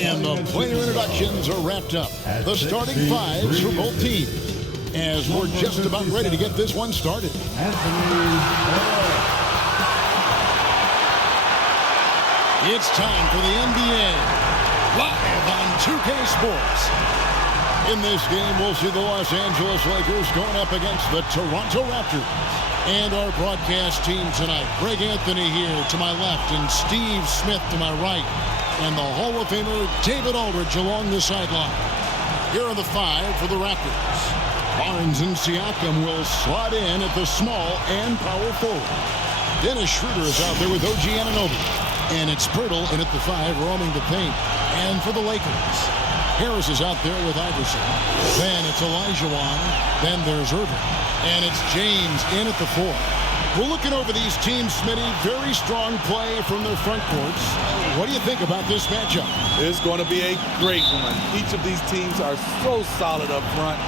And the player introductions are wrapped up. The starting fives for both teams, as we're just about ready to get this one started. It's time for the NBA, live on 2K Sports. In this game, we'll see the Los Angeles Lakers going up against the Toronto Raptors. And our broadcast team tonight, Greg Anthony here to my left and Steve Smith to my right. And the Hall of Famer David Aldridge along the sideline. Here are the five for the Raptors. Barnes and Siakam will slot in at the small and power forward. Dennis Schroeder is out there with OG Anunoby. And it's Pirtle in at the five, roaming the paint. And for the Lakers, Harris is out there with Iverson. Then it's Olajuwon. Then there's Irving. And it's James in at the four. We're looking over these teams, Smitty. Very strong play from their front courts. What do you think about this matchup? It's going to be a great one. Each of these teams are so solid up front.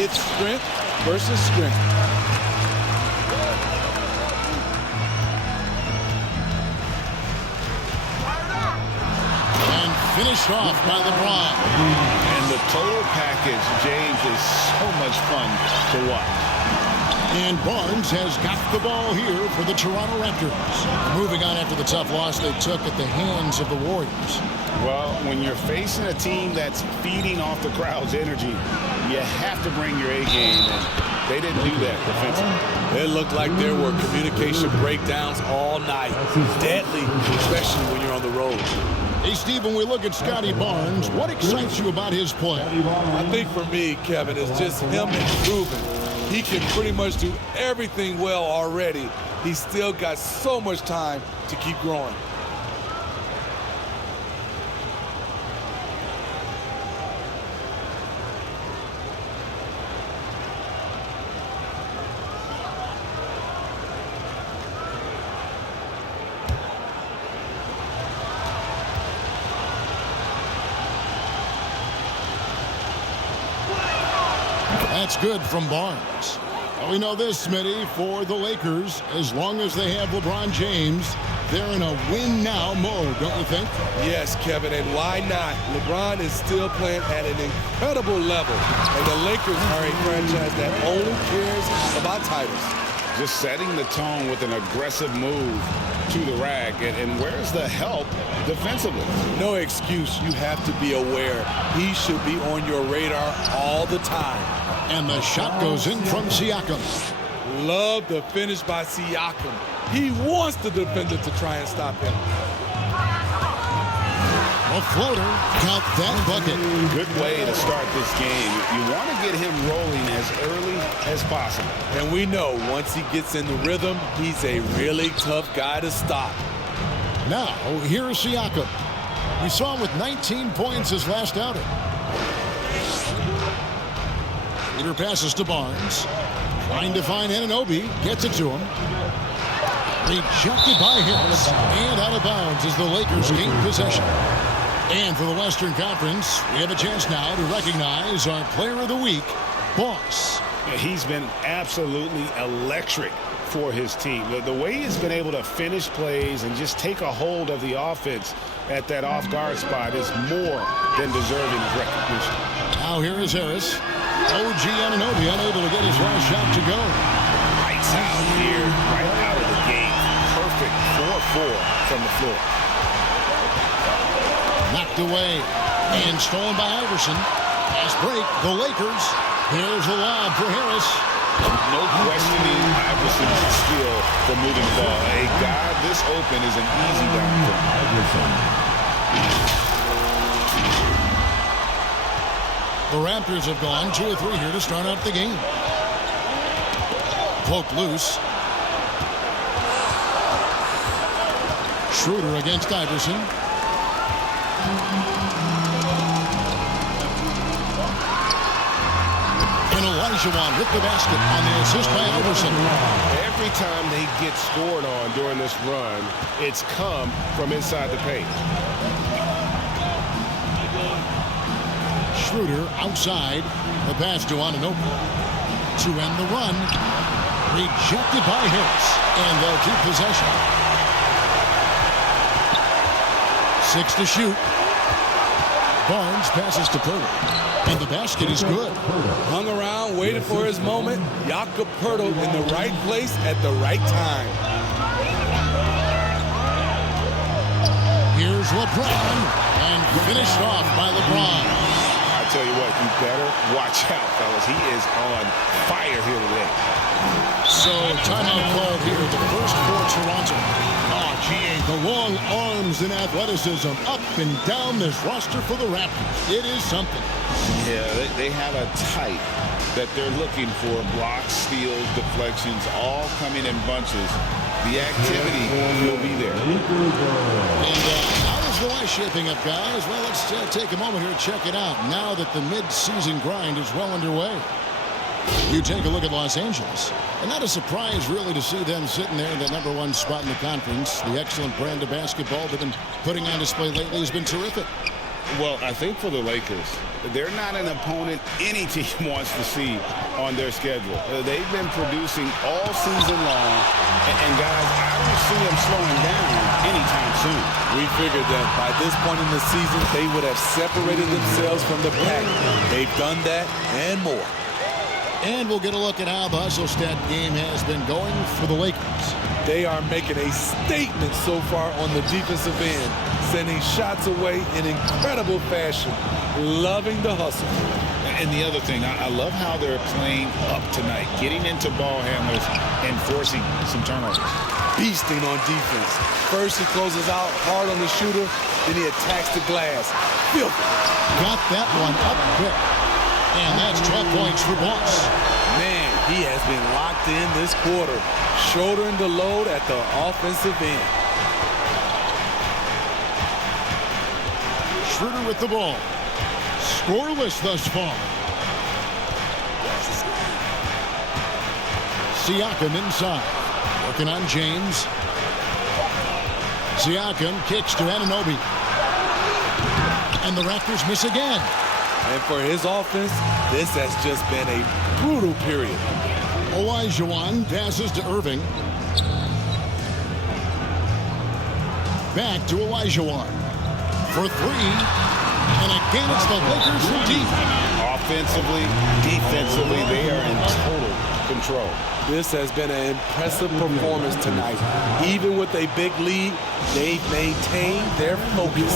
It's strength versus strength. And finished off by LeBron. And the total package, James, is so much fun to watch. And Barnes has got the ball here for the Toronto Raptors. Moving on after the tough loss they took at the hands of the Warriors. Well, when you're facing a team that's feeding off the crowd's energy, you have to bring your A game, and they didn't do that defensively. It looked like there were communication breakdowns all night. Deadly, especially when you're on the road. Hey, Steve, when we look at Scotty Barnes, what excites you about his play? I think for me, Kevin, it's just him improving. He can pretty much do everything well already. He's still got so much time to keep growing. That's good from Barnes. Well, we know this, Smitty, for the Lakers, as long as they have LeBron James, they're in a win-now mode, don't you think? Yes, Kevin, and why not? LeBron is still playing at an incredible level, and the Lakers are a franchise that only cares about titles. Just setting the tone with an aggressive move to the rack, and where's the help defensively? No excuse. You have to be aware. He should be on your radar all the time. And the shot goes in from Siakam. Love the finish by Siakam. He wants the defender to try and stop him. A floater, count that bucket. Good way to start this game. You want to get him rolling as early as possible. And we know once he gets in the rhythm, he's a really tough guy to stop. Now, here's Siakam. We saw him with 19 points his last outing. Peter passes to Barnes. Trying to find Anunoby. Gets it to him. Rejected by Harris. And out of bounds as the Lakers gain possession. And for the Western Conference, we have a chance now to recognize our Player of the Week, Boss. He's been absolutely electric for his team. The way he's been able to finish plays and just take a hold of the offense at that off-guard spot is more than deserving of recognition. Now here is Harris. OG Anunoby unable to get his last shot to go. Lights out here, right out of the gate. Perfect 4-4 from the floor. Knocked away and stolen by Iverson. Fast break, the Lakers. Here's a lob for Harris. No questioning Iverson's skill for moving the ball. A guy this open is an easy down for Iverson. The Raptors have gone 2 or 3 here to start out the game. Poked loose. Schroeder against Iverson. And Olajuwon with the basket on the assist by Iverson. Every time they get scored on during this run, it's come from inside the paint. Schroeder outside. The pass to Anunoby. To end the run. Rejected by Harris. And they'll keep possession. 6 to shoot. Barnes passes to Pirtle. And the basket is good. Hung around, waited for his moment. Jakob Pirtle in the right place at the right time. Here's LeBron, and finished off by LeBron. I tell you what, you better watch out, fellas. He is on fire here today. So, timeout called here, the first for Toronto. Oh, GA, the long arms and athleticism up and down this roster for the Raptors. It is something. Yeah, they have a type that they're looking for. Blocks, steals, deflections, all coming in bunches. The activity will be there. And how is the West shaping up, guys? Well, let's take a moment here to check it out now that the mid-season grind is well underway. You take a look at Los Angeles, and not a surprise really to see them sitting there in the #1 spot in the conference. The excellent brand of basketball they've been putting on display lately has been terrific. Well, I think for the Lakers, they're not an opponent any team wants to see on their schedule. They've been producing all season long, and guys, I don't see them slowing down anytime soon. We figured that by this point in the season, they would have separated themselves from the pack. They've done that and more. And we'll get a look at how the hustle stat game has been going for the Lakers. They are making a statement so far on the defensive end, sending shots away in incredible fashion, loving the hustle. And the other thing, I love how they're playing up tonight, getting into ball handlers and forcing some turnovers. Beasting on defense. First he closes out hard on the shooter, then he attacks the glass. Filthy. Got that one up quick. And that's 12 points for Boss. Man, he has been locked in this quarter, shouldering the load at the offensive end. Schroeder with the ball. Scoreless thus far. Siakam inside. Working on James. Siakam kicks to Anunoby. And the Raptors miss again. And for his offense, this has just been a brutal period. Olajuwon passes to Irving. Back to Olajuwon for three. And again, it's the Lakers from deep. Offensively, defensively, they are in total control. This has been an impressive performance tonight. Even with a big lead, they've maintained their focus.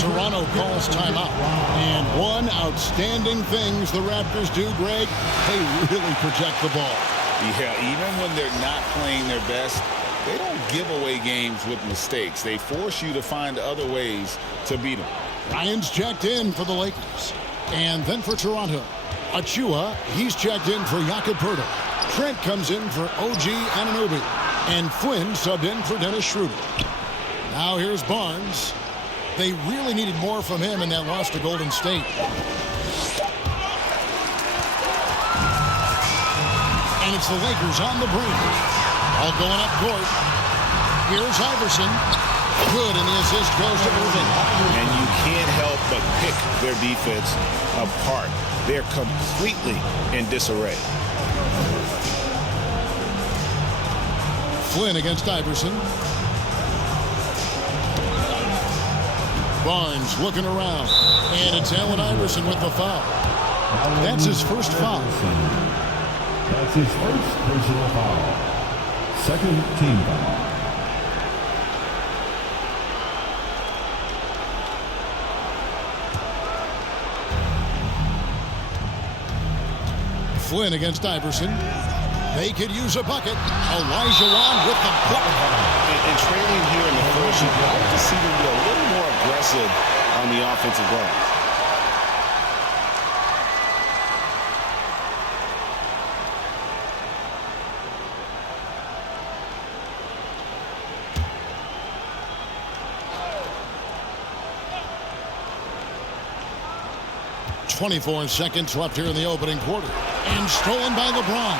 Toronto calls timeout. And one outstanding thing the Raptors do, Greg, they really project the ball. Yeah, even when they're not playing their best, they don't give away games with mistakes. They force you to find other ways to beat them. Ryan's checked in for the Lakers. And then for Toronto, Achua, he's checked in for Jakob Pirtle. Trent comes in for OG Anunoby. And Flynn subbed in for Dennis Schroeder. Now here's Barnes. They really needed more from him in that loss to Golden State. And it's the Lakers on the brink. All going up court. Here's Iverson. Good, and the assist goes to Irving. And you can't help but pick their defense apart. They're completely in disarray. Flynn against Iverson. Barnes looking around. And it's Allen Iverson with the foul. That's his first foul. That's his first personal foul. Second team foul. Flynn against Iverson. They could use a bucket. Olajuwon with the bucket. And trailing here in the first, you'd like to see them be a little more aggressive on the offensive glass. .24 seconds left here in the opening quarter. And stolen by LeBron.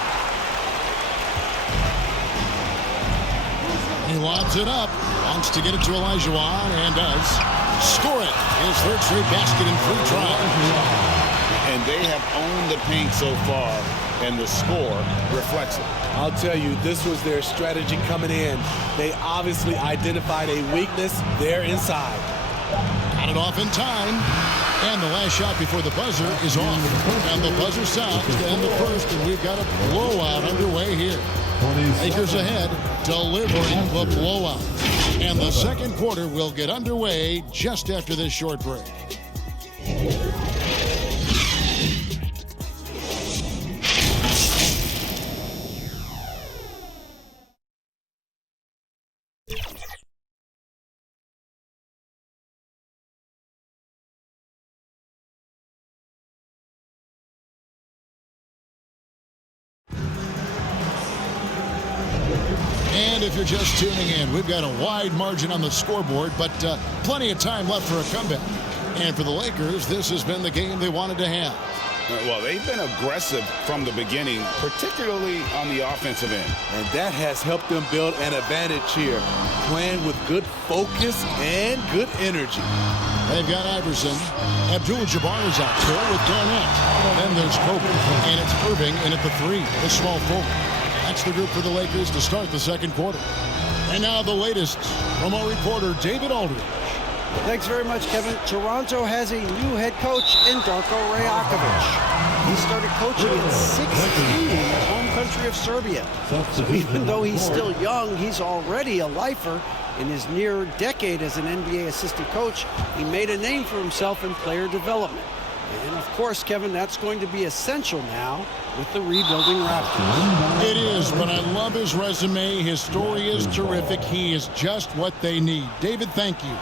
He lobs it up. Wants to get it to Olajuwon and does. Score it. His third straight basket in 3 tries. And they have owned the paint so far, and the score reflects it. I'll tell you, this was their strategy coming in. They obviously identified a weakness there inside. Got it off in time. last shot before the buzzer is off. And the buzzer sounds to end the first, and we've got a blowout underway here. Lakers ahead, delivering the blowout. And the second quarter will get underway just after this short break. And if you're just tuning in, we've got a wide margin on the scoreboard, but plenty of time left for a comeback. And for the Lakers, this has been the game they wanted to have. Well, they've been aggressive from the beginning, particularly on the offensive end. And that has helped them build an advantage here, playing with good focus and good energy. They've got Iverson. Abdul-Jabbar is out there with Garnett. Then there's Kobe, and it's Irving in at the three, the small forward. That's the group for the Lakers to start the second quarter. And now the latest from our reporter, David Aldridge. Thanks very much, Kevin. Toronto has a new head coach in Darko Rajakovic. He started coaching at 16 in the home country of Serbia. So even though he's still young, he's already a lifer. In his near decade as an NBA assistant coach, he made a name for himself in player development. And of course, Kevin, that's going to be essential now with the rebuilding Raptors. It is, but I love his resume. His story is terrific. He is just what they need. David, thank you.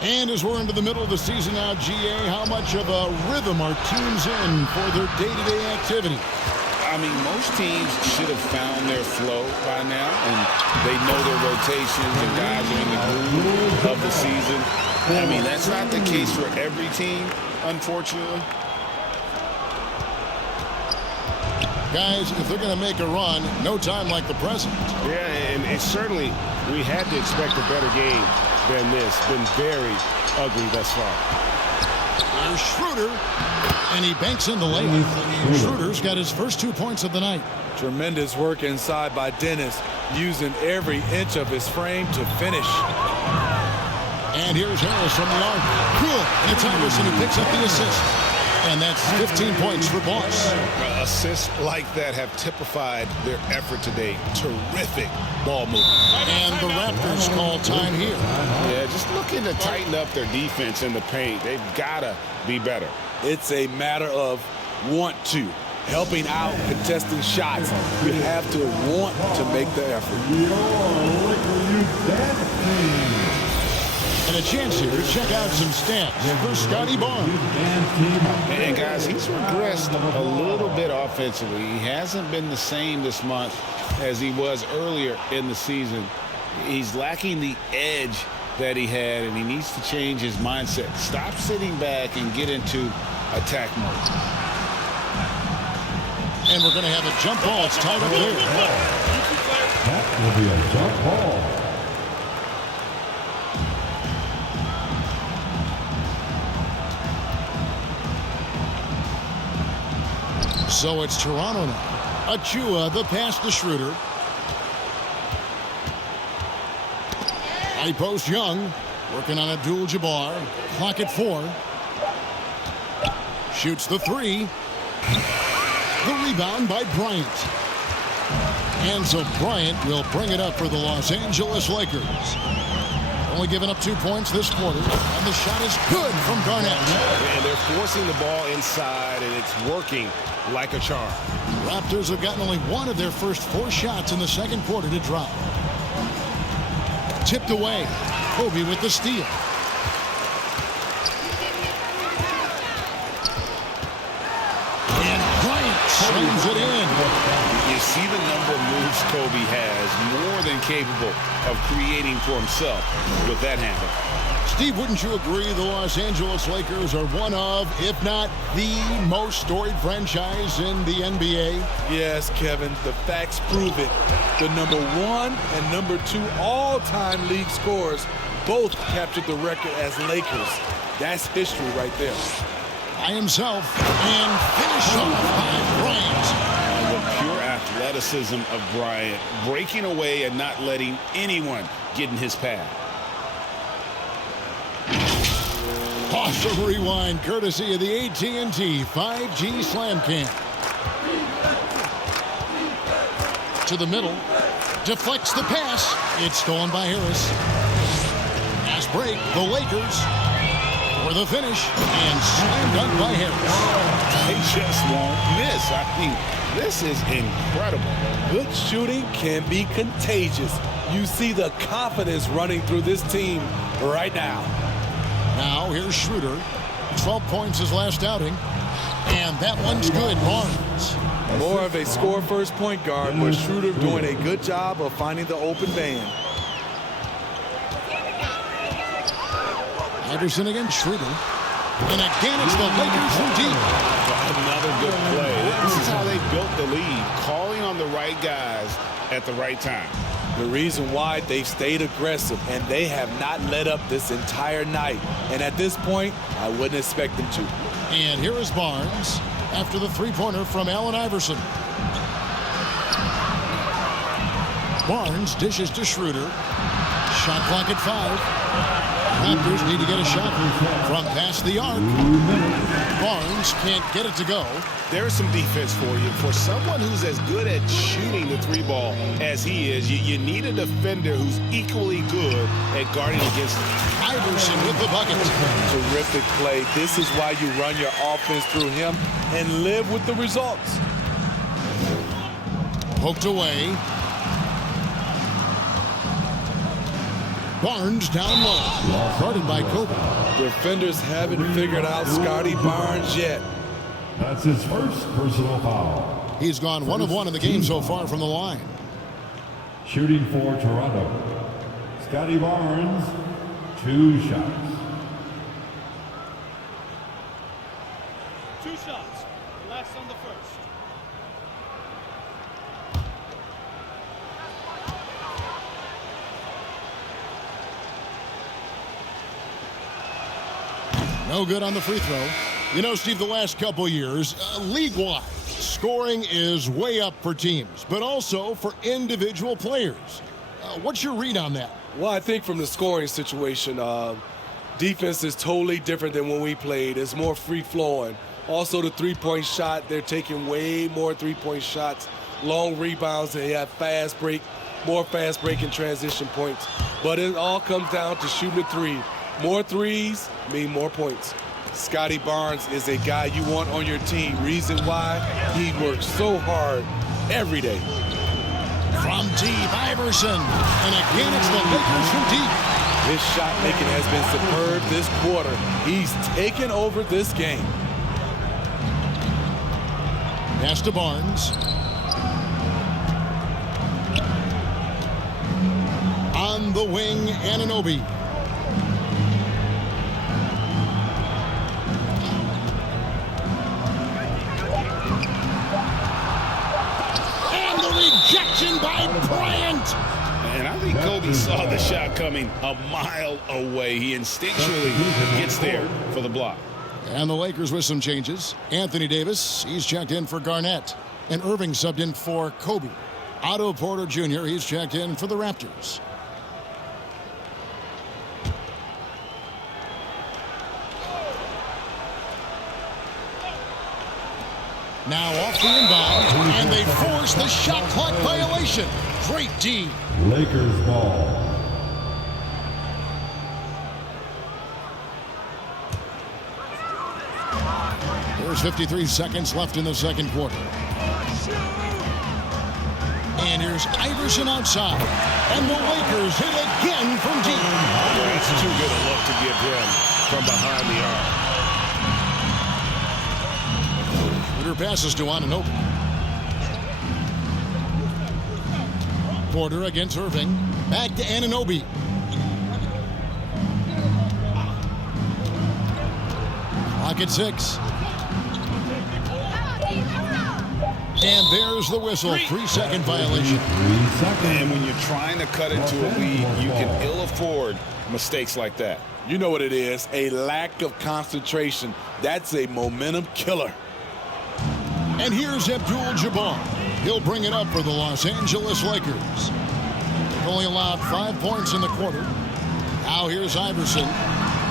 And as we're into the middle of the season now, GA, how much of a rhythm are teams in for their day-to-day activity? I mean, most teams should have found their flow by now, and they know their rotations and guys are in the groove of the season. I mean, that's not the case for every team, unfortunately. Guys, if they're going to make a run, no time like the present. Yeah, and it certainly, we had to expect a better game than this. Been very ugly thus far. There's Schroeder, and he banks in the layup. Schroeder's got his first 2 points of the night. Tremendous work inside by Dennis, using every inch of his frame to finish. And here's Harris from the arc. Cool. And it's Iverson who picks up the assist. And that's 15 points for Boss. Assists like that have typified their effort today. Terrific ball movement. And the Raptors call time here. Yeah, just looking to tighten up their defense in the paint. They've got to be better. It's a matter of want to. Helping out, contesting shots. You have to want to make the effort. And a chance here to check out some stats for Scotty Barnes. And guys, he's regressed a little bit offensively. He hasn't been the same this month as he was earlier in the season. He's lacking the edge that he had, and he needs to change his mindset. Stop sitting back and get into attack mode. And we're going to have a jump ball. It's tied up there. That will be a jump ball. So it's Toronto now. Achua, the pass to Schroeder. High post Young, working on Abdul-Jabbar. Clock at 4. Shoots the 3. The rebound by Bryant. And so Bryant will bring it up for the Los Angeles Lakers. Only giving up 2 points this quarter, and the shot is good from Garnett. And they're forcing the ball inside, and it's working like a charm. Raptors have gotten only one of their first 4 shots in the second quarter to drop. Tipped away. Kobe with the steal. And Bryant slams it in. You see the number of moves Kobe has, more than capable of creating for himself with that handle. Steve, wouldn't you agree the Los Angeles Lakers are one of, if not the most storied franchise in the NBA? Yes, Kevin, the facts prove it. The number 1 and number 2 all-time league scorers both captured the record as Lakers. That's history right there. By himself and finished off by Bryant. The pure athleticism of Bryant, breaking away and not letting anyone get in his path. Awesome rewind courtesy of the AT&T 5G Slam Cam. To the middle. Deflects the pass. It's stolen by Harris. Pass break. The Lakers for the finish. And slam dunk by Harris. They just won't miss. I mean, this is incredible. Good shooting can be contagious. You see the confidence running through this team right now. Now here's Schroeder. 12 points his last outing. And that one's good. Barnes. More of a score-first point guard, but Schroeder doing a good job of finding the open man. Iverson against Schroeder. And again, it's the Lakers from deep. Another good play. This is how they built the lead, calling on the right guys at the right time. The reason why they've stayed aggressive, and they have not let up this entire night. And at this point, I wouldn't expect them to. And here is Barnes after the three-pointer from Allen Iverson. Barnes dishes to Schroeder. Shot clock at 5. Raptors need to get a shot from past the arc. Barnes can't get it to go. There's some defense for you. For someone who's as good at shooting the three ball as he is, you need a defender who's equally good at guarding against him. Iverson with the bucket. Terrific play. This is why you run your offense through him and live with the results. Poked away. Barnes down low. Guarded by Kobe. Defenders haven't figured out Scotty Barnes yet. That's his first personal foul. He's gone 1 of 1 in the game so far from the line. Shooting for Toronto. Scotty Barnes, 2 shots. 2 shots. Last on the first. No good on the free throw. You know, Steve, the last couple years, league-wide, scoring is way up for teams, but also for individual players. What's your read on that? Well, I think from the scoring situation, defense is totally different than when we played. It's more free-flowing. Also, the three-point shot, they're taking way more three-point shots, long rebounds, they have fast break, more fast break and transition points. But it all comes down to shooting the three. More threes mean more points. Scotty Barnes is a guy you want on your team. Reason why? He works so hard every day. From deep, Iverson. And again, it's the Lakers from deep. His shot making has been superb this quarter. He's taken over this game. Pass to Barnes. On the wing, Anunoby. Rejection by Bryant. And I think Kobe saw the shot coming a mile away. He instinctually gets there for the block. And the Lakers with some changes. Anthony Davis, he's checked in for Garnett. And Irving subbed in for Kobe. Otto Porter Jr., he's checked in for the Raptors. Now off the inbound, and they force the shot clock violation. Great D. Lakers ball. There's 53 seconds left in the second quarter. And here's Iverson outside. And the Lakers hit again from deep. That's too good a look to give him from behind the arc. Passes to Anunoby. Porter against Irving. Back to Anunoby. Clock at 6. And there's the whistle. 3-second violation. 3 seconds. And when you're trying to cut into a lead, you can ill afford mistakes like that. You know what it is, a lack of concentration. That's a momentum killer. And here's Abdul-Jabbar. He'll bring it up for the Los Angeles Lakers. They've only allowed 5 points in the quarter. Now here's Iverson.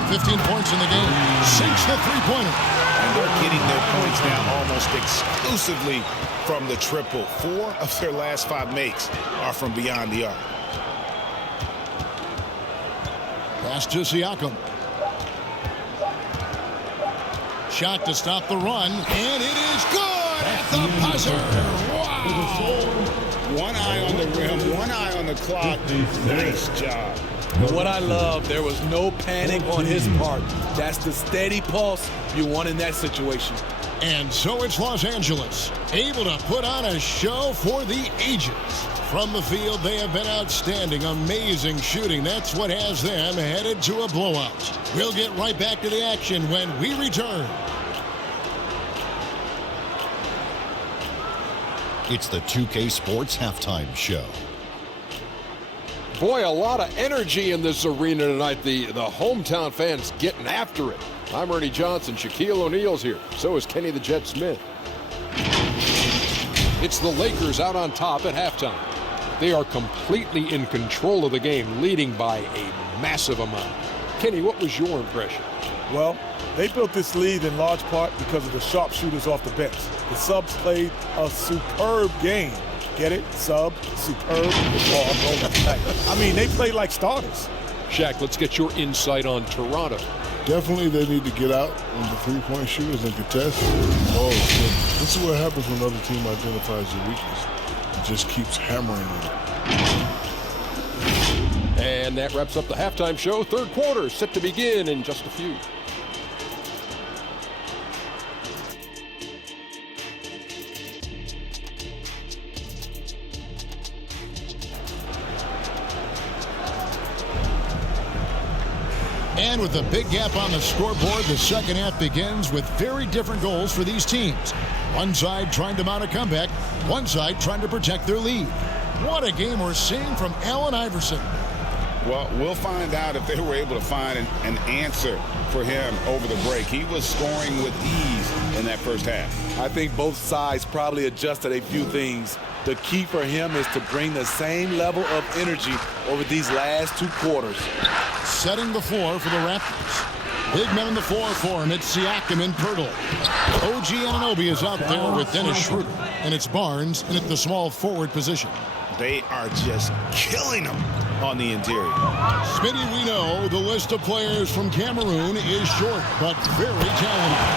15 points in the game. Sinks the three-pointer. And they're getting their points now almost exclusively from the triple. 4 of their last 5 makes are from beyond the arc. Pass to Siakam. Shot to stop the run, and it is good at the buzzer. Wow! One eye on the rim, one eye on the clock. Nice job. What I love, there was no panic on his part. That's the steady pulse you want in that situation. And so it's Los Angeles, able to put on a show for the ages. From the field, they have been outstanding, amazing shooting. That's what has them headed to a blowout. We'll get right back to the action when we return. It's the 2K Sports Halftime Show. Boy, a lot of energy in this arena tonight. The hometown fans getting after it. I'm Ernie Johnson. Shaquille O'Neal's here. So is Kenny the Jet Smith. It's the Lakers out on top at halftime. They are completely in control of the game, leading by a massive amount. Kenny, what was your impression? Well, they built this lead in large part because of the sharpshooters off the bench. The subs played a superb game. Get it? Sub, superb. I mean, they played like starters. Shaq, let's get your insight on Toronto. Definitely they need to get out on the three-point shooters and contest. Oh, so this is what happens when another team identifies your weakness. It just keeps hammering it. And that wraps up the halftime show. Third quarter set to begin in just a few. And with a big gap on the scoreboard, the second half begins with very different goals for these teams. One side trying to mount a comeback, one side trying to protect their lead. What a game we're seeing from Allen Iverson. Well, we'll find out if they were able to find an answer for him over the break. He was scoring with ease in that first half. I think both sides probably adjusted a few things. The key for him is to bring the same level of energy over these last 2 quarters. Setting the floor for the Raptors. Big men in the 4 for him. It's Siakam and Pirtle. OG Anunoby is out there with Dennis Schroeder. And it's Barnes in at the small forward position. They are just killing them on the interior. Smitty, we know the list of players from Cameroon is short, but very talented.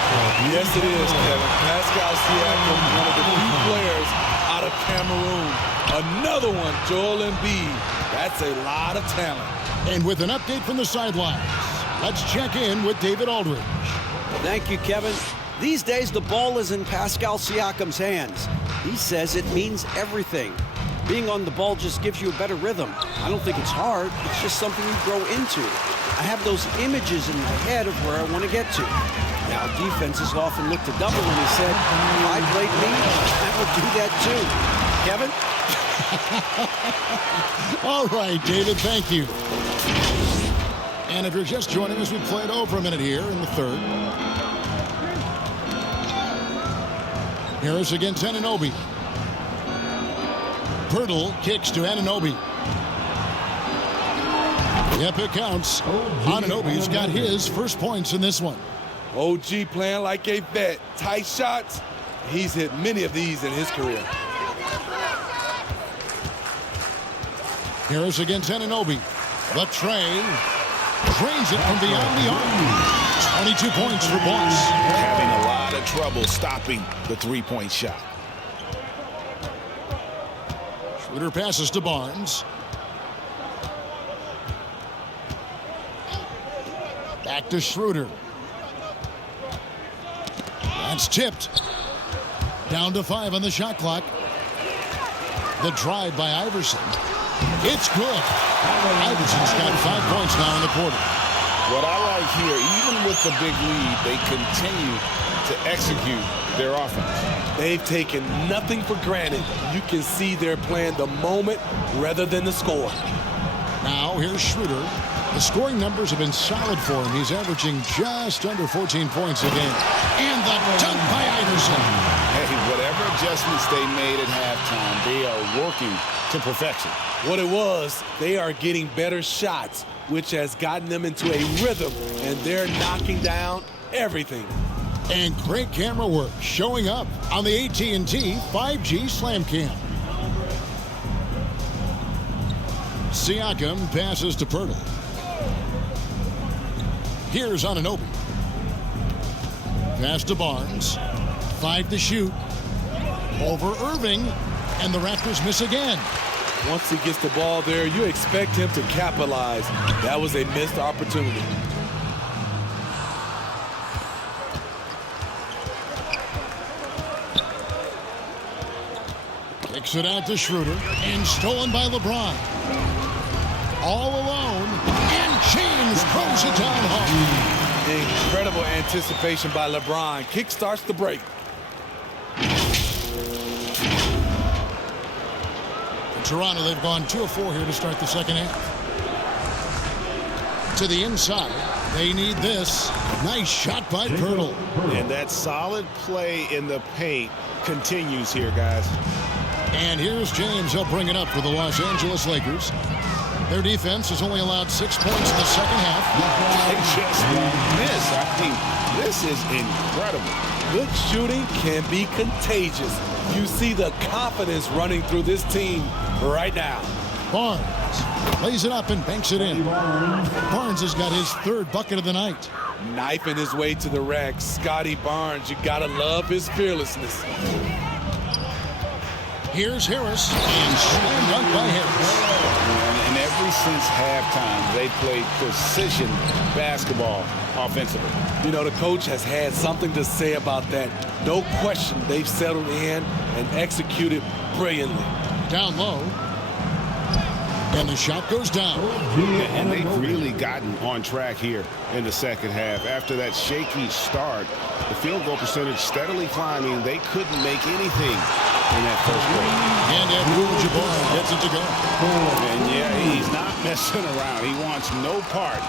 Yes, it is, Kevin. Pascal Siakam, one of the few players out of Cameroon. Another one, Joel Embiid. That's a lot of talent. And with an update from the sidelines, let's check in with David Aldridge. Thank you, Kevin. These days, the ball is in Pascal Siakam's hands. He says it means everything. Being on the ball just gives you a better rhythm. I don't think it's hard. It's just something you grow into. I have those images in my head of where I want to get to. Now, defenses often look to double, and he said, if I played me, I would do that too. Kevin? All right, David, thank you. And if you're just joining us, we played over a minute here in the third. Harris against Anunoby. Pirtle kicks to Anunoby. Yep, it counts. Anunoby's got his first points in this one. OG playing like a vet. Tight shots. He's hit many of these in his career. Harris against Anunoby. The tray. Drains it from beyond the arc. 22 points for Boss. Having a lot of trouble stopping the three-point shot. Schroeder passes to Barnes. Back to Schroeder. That's tipped. Down to 5 on the shot clock. The drive by Iverson. It's good. Iverson's got 5 points now in the quarter. What I like here, even with the big lead, they continue to execute their offense. They've taken nothing for granted. You can see they're playing the moment rather than the score. Now here's Schroeder. The scoring numbers have been solid for him. He's averaging just under 14 points a game. And the dunk by Iverson. Hey, whatever adjustments they made at halftime, they are working to perfection. What it was, they are getting better shots, which has gotten them into a rhythm, and they're knocking down everything. And great camera work showing up on the AT&T 5G Slam Cam. Siakam passes to Pirtle. Here's Anunoby. Pass to Barnes. 5 to shoot. Over Irving. And the Raptors miss again. Once he gets the ball there, you expect him to capitalize. That was a missed opportunity. Kicks it out to Schroeder. And stolen by LeBron. All alone. And James throws it down home. Incredible anticipation by LeBron. Kick starts the break. Toronto, they've gone 2 of 4 here to start the second half. To the inside. They need this. Nice shot by Pirtle. And that solid play in the paint continues here, guys. And here's James. He'll bring it up for the Los Angeles Lakers. Their defense has only allowed 6 points in the second half. They just won't miss. I mean, this is incredible. Good shooting can be contagious. You see the confidence running through this team right now. Barnes lays it up and banks it in. Barnes has got his 3rd bucket of the night. Knifing his way to the rack. Scotty Barnes, you gotta love his fearlessness. Here's Harris, and slam dunk by Harris. And ever since halftime, they played precision basketball offensively. You know, the coach has had something to say about that. No question, they've settled in and executed brilliantly. Down low. And the shot goes down. And they've really gotten on track here in the second half. After that shaky start, the field goal percentage steadily climbing. They couldn't make anything in that first break. And Abdul-Jabbar gets it to go. And yeah, he's not messing around. He wants no part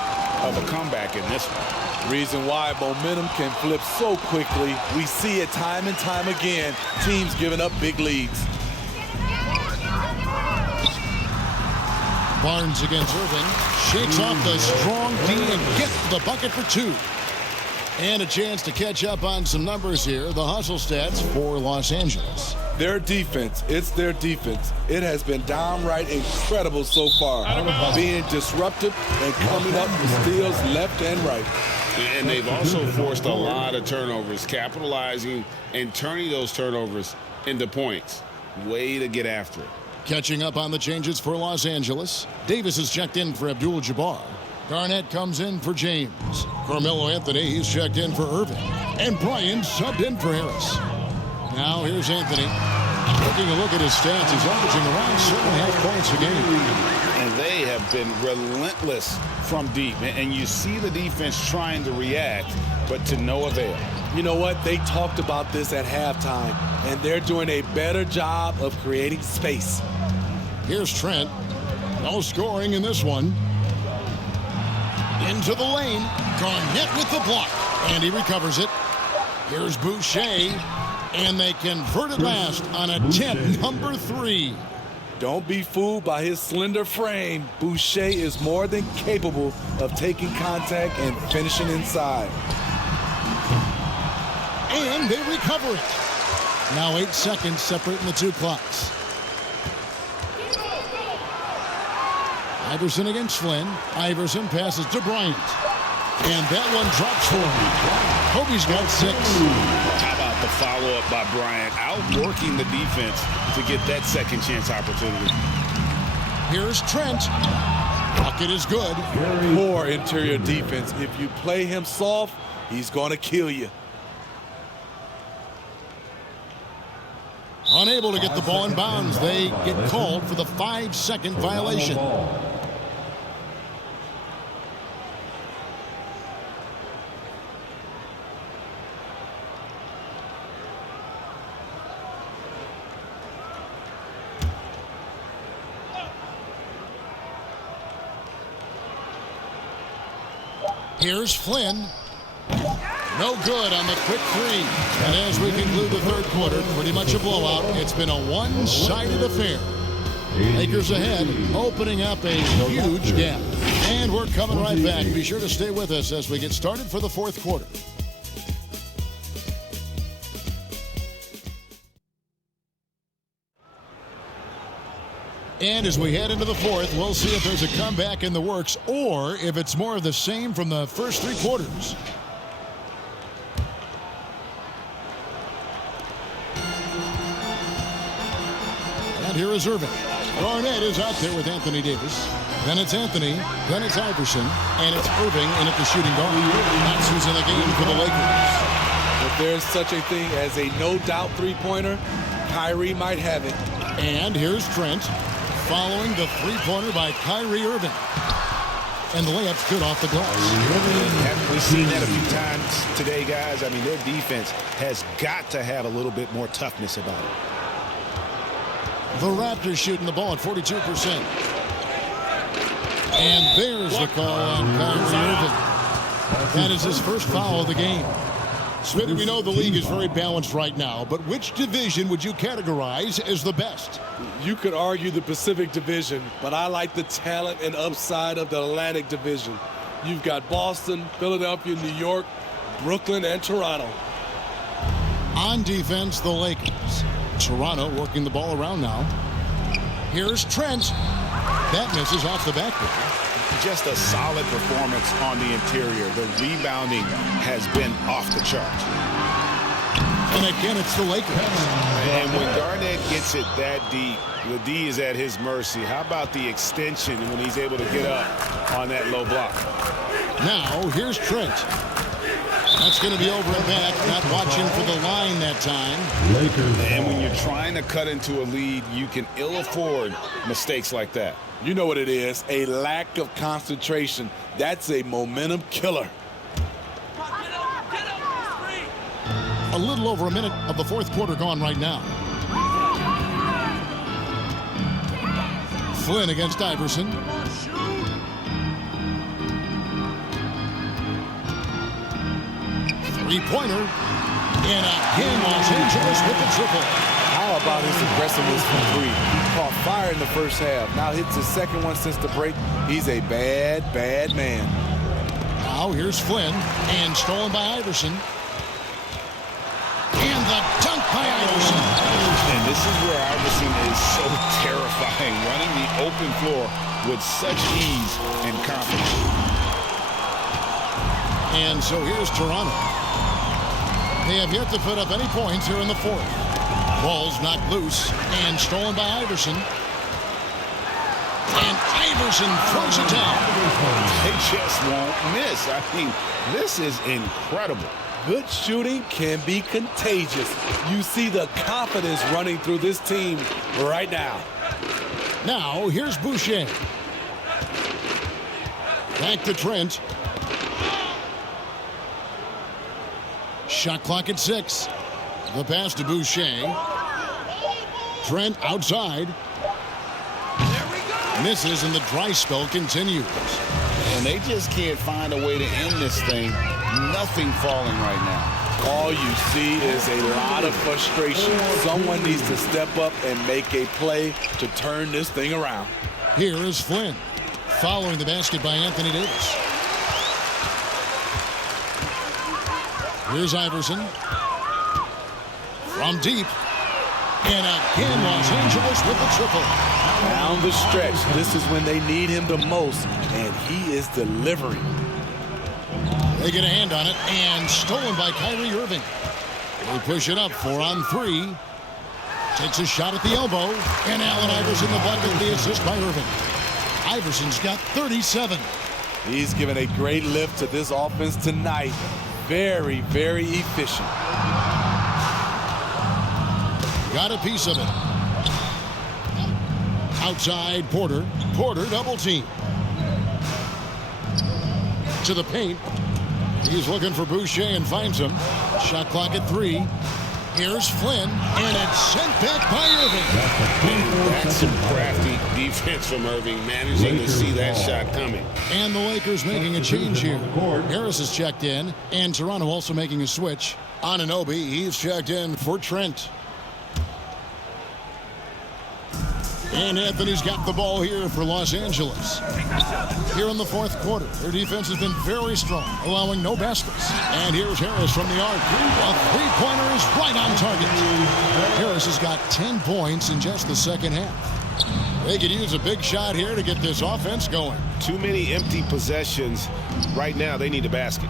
of a comeback in this one. Reason why momentum can flip so quickly. We see it time and time again. Teams giving up big leads. Barnes against Irving. Shakes off the strong D and gets the bucket for 2. And a chance to catch up on some numbers here. The hustle stats for Los Angeles. Their defense, it's their defense. It has been downright incredible so far. Being disruptive and coming up with steals left and right. And they've also forced a lot of turnovers, capitalizing and turning those turnovers into points. Way to get after it. Catching up on the changes for Los Angeles. Davis is checked in for Abdul-Jabbar. Garnett comes in for James. Carmelo Anthony, he's checked in for Irving. And Bryant subbed in for Harris. Now here's Anthony. Taking a look at his stats, he's averaging around 7.5 points a game. And they have been relentless from deep. And you see the defense trying to react, but to no avail. You know what? They talked about this at halftime, and they're doing a better job of creating space. Here's Trent. No scoring in this one. Into the lane. Garnett with the block. And he recovers it. Here's Boucher. And they convert it last on attempt number 3. Don't be fooled by his slender frame. Boucher is more than capable of taking contact and finishing inside. And they recover it. Now 8 seconds separating the 2 clocks. Iverson against Flynn. Iverson passes to Bryant. And that one drops for him. Kobe's got 6. How about the follow-up by Bryant, outworking the defense to get that second chance opportunity. Here's Trent. Bucket is good. Poor interior defense. If you play him soft, he's going to kill you. Unable to get the ball in bounds. They get called for the 5-second violation. Here's Flynn. No good on the quick three. And as we conclude the third quarter, pretty much a blowout. It's been a one-sided affair. Lakers ahead, opening up a huge gap. And we're coming right back. Be sure to stay with us as we get started for the fourth quarter. And as we head into the fourth, we'll see if there's a comeback in the works or if it's more of the same from the first three quarters. And here is Irving. Garnett is out there with Anthony Davis. Then it's Anthony. Then it's Iverson. And it's Irving in at the shooting guard. That's who's in the game for the Lakers. If there's such a thing as a no-doubt three-pointer, Kyrie might have it. And here's Trent following the three-pointer by Kyrie Irving. And the layup's good off the glass. Haven't we seen that a few times today, guys? I mean, their defense has got to have a little bit more toughness about it. The Raptors shooting the ball at 42%. And there's the call on Kyrie Irving. That is his first foul of the game. Smitty, we know the league is very balanced right now, but which division would you categorize as the best? You could argue the Pacific Division, but I like the talent and upside of the Atlantic Division. You've got Boston, Philadelphia, New York, Brooklyn, and Toronto. On defense, the Lakers. Toronto working the ball around now. Here's Trent. That misses off the backboard. Just a solid performance on the interior. The rebounding has been off the charts. And again, it's the Lakers. And when Garnett gets it that deep, the D is at his mercy. How about the extension when he's able to get up on that low block? Now, here's Trent. That's going to be over and back. Not watching for the line that time. And when you're trying to cut into a lead, you can ill afford mistakes like that. You know what it is, a lack of concentration. That's a momentum killer. A little over a minute of the fourth quarter gone right now. Flynn against Iverson. Three-pointer. And again, Los Angeles with the triple. How about his aggressiveness from three? Caught fire in the first half. Now hits his second one since the break. He's a bad, bad man. Now here's Flynn. And stolen by Iverson. And the dunk by Iverson. And this is where Iverson is so terrifying, running the open floor with such ease and confidence. And so here's Toronto. They have yet to put up any points here in the fourth. Ball's knocked loose and stolen by Iverson. And Iverson throws it down. They just won't miss. I mean, this is incredible. Good shooting can be contagious. You see the confidence running through this team right now. Now, here's Boucher. Back to Trent. Shot clock at 6. The pass to Boucher. Trent outside. Misses, and the dry spell continues. And they just can't find a way to end this thing. Nothing falling right now. All you see is a lot of frustration. Someone needs to step up and make a play to turn this thing around. Here is Flynn, following the basket by Anthony Davis. Here's Iverson. From deep. And again, Los Angeles with the triple. Down the stretch, this is when they need him the most, and he is delivering. They get a hand on it, and stolen by Kyrie Irving. They push it up 4 on 3. Takes a shot at the elbow, and Allen Iverson the bucket, the assist by Irving. Iverson's got 37. He's given a great lift to this offense tonight. Very, very efficient. Got a piece of it. Outside Porter. Porter double team. To the paint. He's looking for Boucher and finds him. Shot clock at 3. Here's Flynn, and it's sent back by Irving. That's some crafty defense from Irving, managing to see that shot coming. And the Lakers making a change here. Harris is checked in, and Toronto also making a switch. Anunoby, he's checked in for Trent. And Anthony's got the ball here for Los Angeles. Here in the fourth quarter, their defense has been very strong, allowing no baskets. And here's Harris from the arc. A three-pointer is right on target. Harris has got 10 points in just the second half. They could use a big shot here to get this offense going. Too many empty possessions. Right now, they need a basket.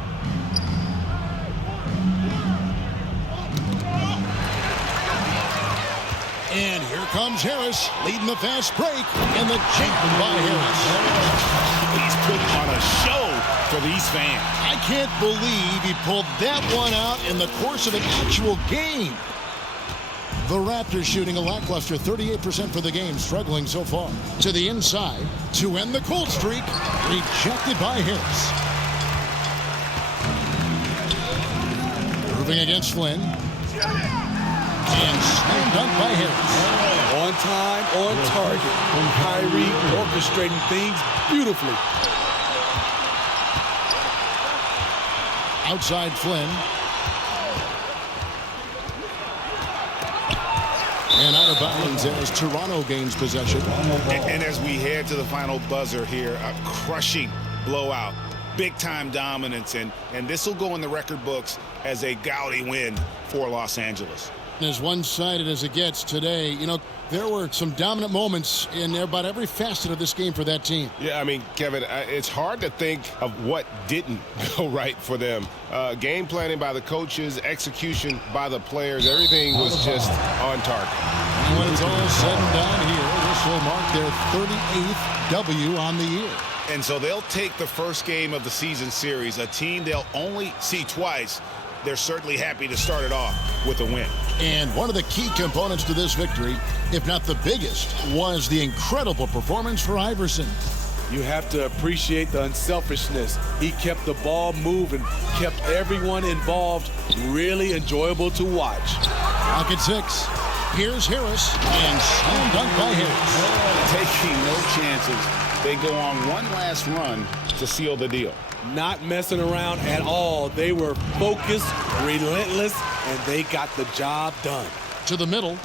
And here comes Harris, leading the fast break, and the jump by Harris. He's putting on a show for these fans. I can't believe he pulled that one out in the course of an actual game. The Raptors shooting a lackluster 38% for the game, struggling so far. To the inside, to end the cold streak, rejected by Harris. Moving against Flynn. And slam dunk by Harris. On time, on target. Kyrie orchestrating things beautifully. Outside Flynn. And out of bounds as Toronto gains possession. And as we head to the final buzzer here, a crushing blowout. Big-time dominance. And this will go in the record books as a gaudy win for Los Angeles. As one-sided as it gets today, you know, there were some dominant moments in about every facet of this game for that team. Yeah, I mean, Kevin, it's hard to think of what didn't go right for them. Game planning by the coaches, execution by the players, everything was just on target. And when it's all said and done here, this will mark their 38th W on the year. And so they'll take the first game of the season series, a team they'll only see twice. They're certainly happy to start it off with a win. And one of the key components to this victory, if not the biggest, was the incredible performance for Iverson. You have to appreciate the unselfishness. He kept the ball moving, kept everyone involved really enjoyable to watch. Pocket 6. Here's Harris, and slam dunk by Harris. Taking no chances. They go on one last run to seal the deal. Not messing around at all. They were focused, relentless, and they got the job done. To the middle.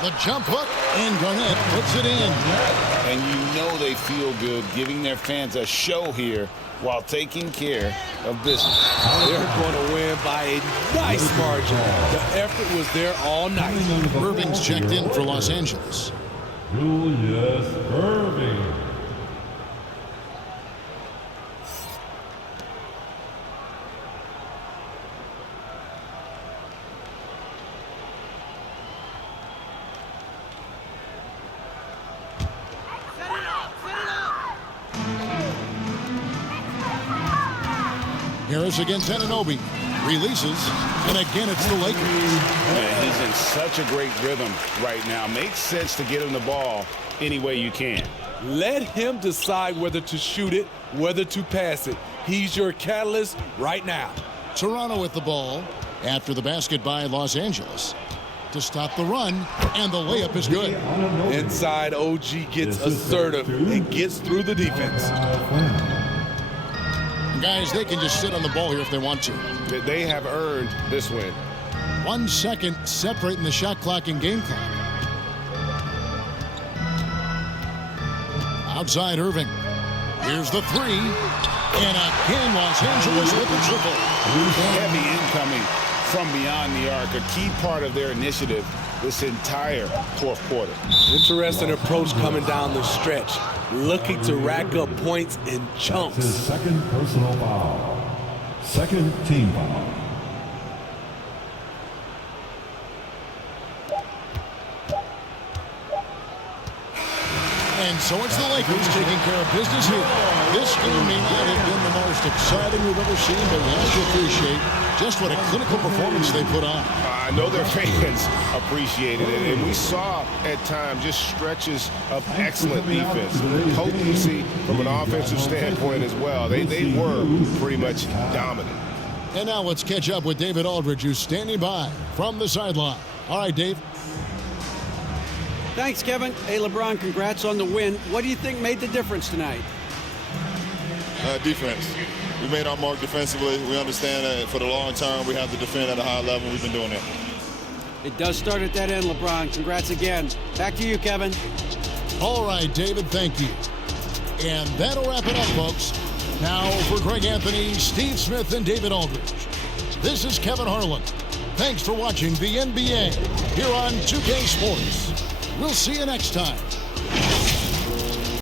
The jump hook, and Garnett puts it in. And you know they feel good giving their fans a show here while taking care of business. They're going to win by a nice margin. The effort was there all night. Irving's checked in for Los Angeles. Julius Irving. Harris against Anunoby. Releases, and again it's the Lakers. Man, he's in such a great rhythm right now. Makes sense to get him the ball any way you can. Let him decide whether to shoot it, whether to pass it. He's your catalyst right now. Toronto with the ball after the basket by Los Angeles to stop the run, and the layup is good. Inside, OG gets assertive and gets through the defense. Guys, they can just sit on the ball here if they want to. They have earned this win. 1 second separating the shot clock and game clock. Outside Irving. Here's the three. And again, Los Angeles with the triple. Heavy incoming from beyond the arc, a key part of their initiative this entire fourth quarter. Interesting approach coming down the stretch, looking to rack up points in chunks. His second personal foul. Second team foul. And so it's the Lakers taking care of business here. This game may not have been the most exciting we've ever seen, but we have to appreciate just what a clinical performance they put on. I know their fans appreciated it, and we saw at times just stretches of excellent defense, potency from an offensive standpoint as well. They were pretty much dominant. And now let's catch up with David Aldridge, who's standing by from the sideline. All right, Dave. Thanks, Kevin. Hey, LeBron, congrats on the win. What do you think made the difference tonight? Defense. We made our mark defensively. We understand that for the long term, we have to defend at a high level. We've been doing that. It does start at that end, LeBron. Congrats again. Back to you, Kevin. All right, David, thank you. And that'll wrap it up, folks. Now for Greg Anthony, Steve Smith, and David Aldridge, this is Kevin Harlan. Thanks for watching the NBA here on 2K Sports. We'll see you next time.